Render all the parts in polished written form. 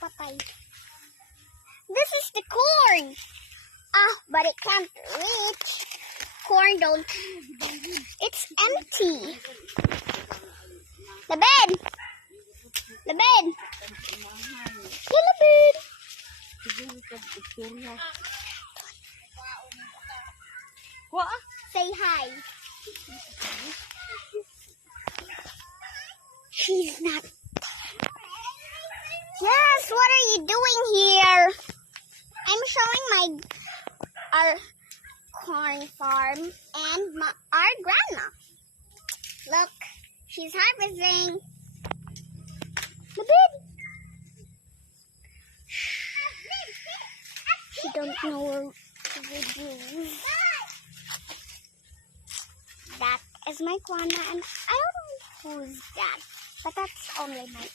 Patay. This is the corn. But it can't reach. Corn don't. It's empty. The bed. The bed. Yellow bed. Say hi. She's not. Yes, what are you doing here? I'm showing our corn farm and our grandma. Look, she's harvesting the bed. She don't know what to do. That is my grandma, and I don't know who's that, but that's only my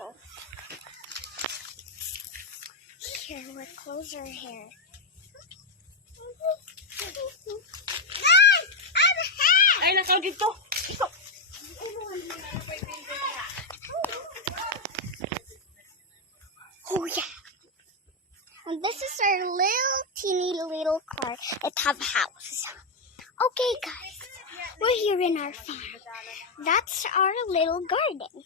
uncle. Here, we're closer here. Ay, nakaw dito. Oh yeah. And this is our teeny little car that have a house. Okay guys, we're here in our farm. That's our little garden.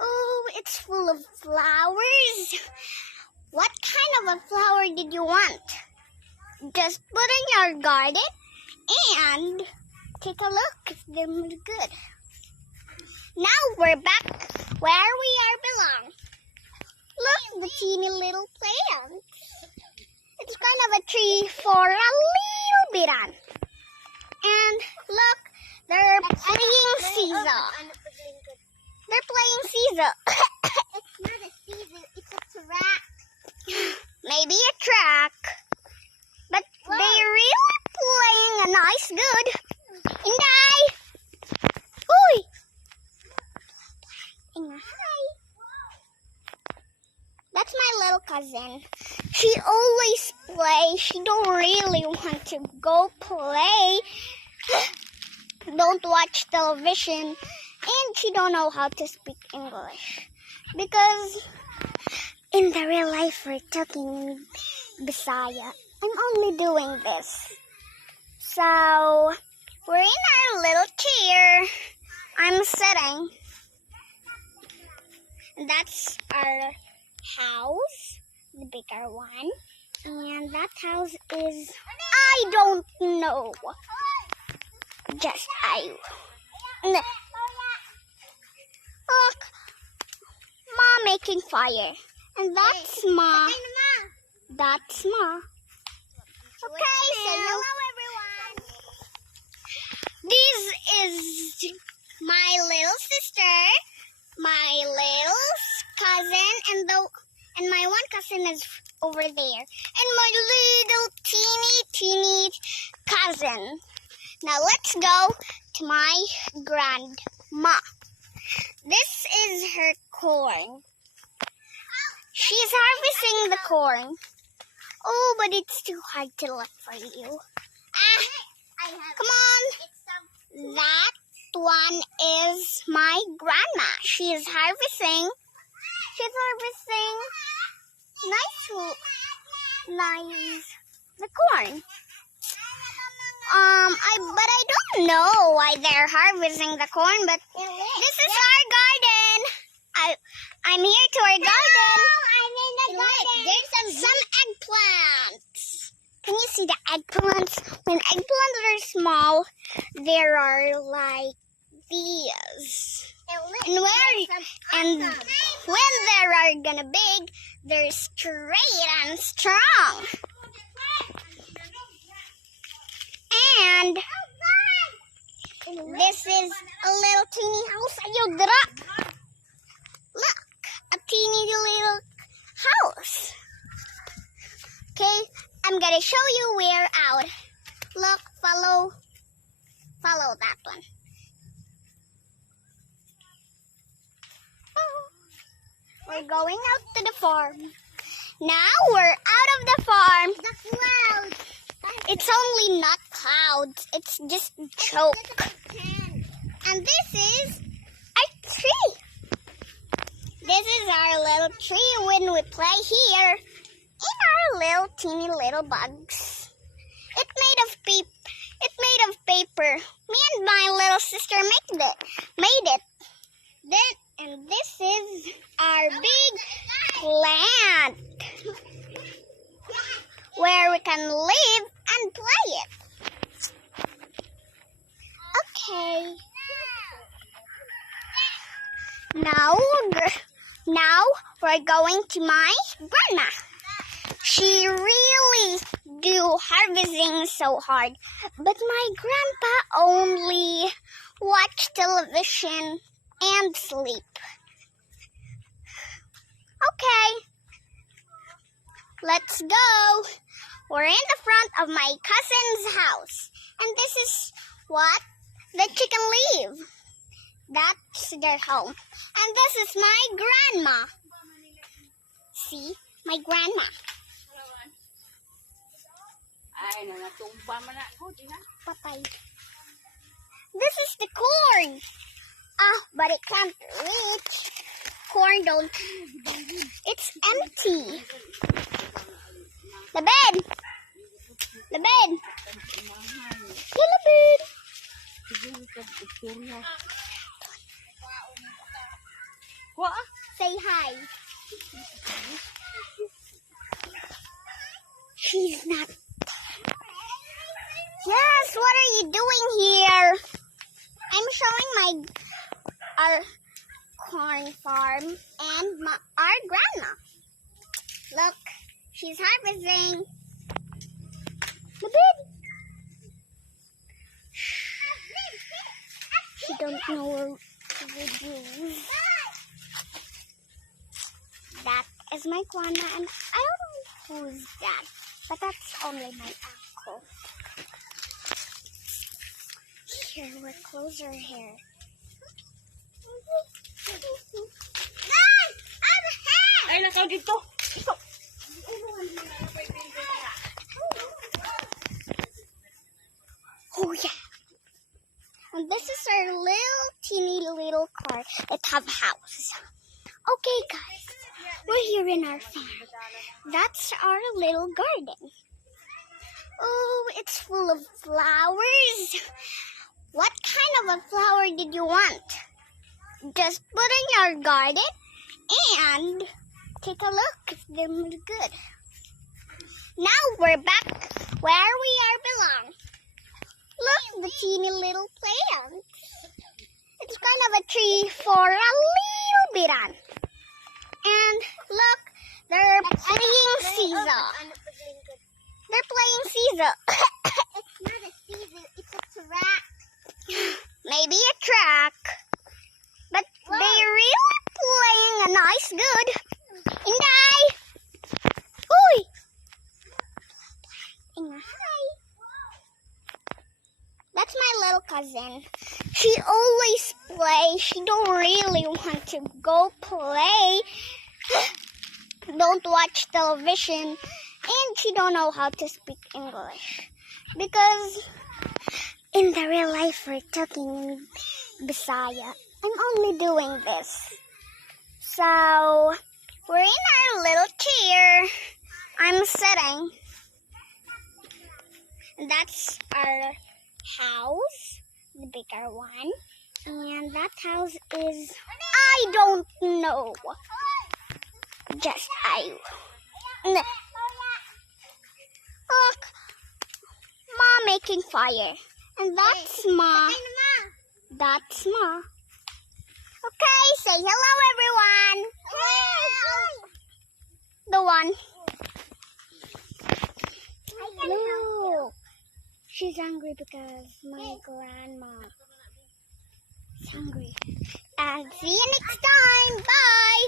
Oh, it's full of flowers. What kind of a flower did you want? Just put in your garden and take a look if they look good. Now we're back where we are belong. Look, the teeny little plant. It's kind of a tree for a little bit on. And look, they're playing seesaw. They're playing seesaw. It's not a seesaw, it's a track. Maybe a track. But they're really playing a nice good. And hi. That's my little cousin. She always plays. She don't really want to go play. Don't watch television. And she don't know how to speak English. Because in the real life we're talking Bisaya. I'm only doing this. So we're in our little chair. I'm sitting. That's our house, the bigger one. And that house is, I don't know. Just I. Look, Ma making fire. And that's Ma. That's Ma. Okay, say hello everyone. This is my little sister, my little cousin, and my one cousin is over there, and my little teeny cousin. Now let's go to my grandma. This is her corn. She's harvesting the corn. Oh, but it's too hard to look for you. Come on. That one is my grandma. She is harvesting. She's harvesting the corn. But I don't know why they're harvesting the corn, but this is our garden. I'm here to our garden. I'm in the garden. There's some eggplants. Can you see the eggplants? When eggplants are small, there are like these. And when they are gonna big, they're straight and strong. And this is a little teeny house. Ayodra. Look, a teeny little house. Okay, I'm gonna show you where out. Look, follow that one. We're going out to the farm. Now we're out of the farm. The clouds. It's only not clouds. It's just choke. And this is a tree. this is our little tree when we play here. In our little teeny little bugs. It's made of paper. Me and my little sister made it. And this is our big plant where we can live and play it. Okay. Now we're going to my grandma. She really do harvesting so hard, but my grandpa only watch television and sleep. Okay, let's go. We're in the front of my cousin's house, and this is what the chicken live. That's their home. And this is my grandma. See, my grandma. Ay, nangatumba man ako, di na. Patay. This is the corn. But it can't reach. Corn don't. It's empty. The bed. The bed. Hello, bed. What? Say hi. She's not. Yes, what are you doing here? I'm showing our corn farm and our grandma. Look, she's harvesting. The bed. She don't know what to do. That is my grandma, and I don't know who's that, but that's only my uncle. Here, we're closer here. Ay, nakaw dito. Oh yeah. And this is our little teeny little car that have a house. Okay guys, we're here in our farm. That's our little garden. Oh, it's full of flowers. What kind of a flower did you want? Just put in your garden and take a look if they look good. Now we're back where we are belong. Look, the teeny little plant. It's kind of a tree for a little bit on. And look, they're playing seesaw. They're playing seesaw. It's not a seesaw, it's a track. Maybe a track. But they're really playing a nice good. And Oi! And hi. That's my little cousin. She always plays. She don't really want to go play. Don't watch television. And she don't know how to speak English. Because in the real life we're talking in Bisaya. I'm only doing this. So we're in our little chair. I'm sitting. And that's our house, the bigger one. And that house is, I don't know. Just Look, Ma making fire. And that's Ma. That's Ma. Okay, say hello everyone. The one. Look. She's hungry because my grandma is hungry. And see you next time. Bye.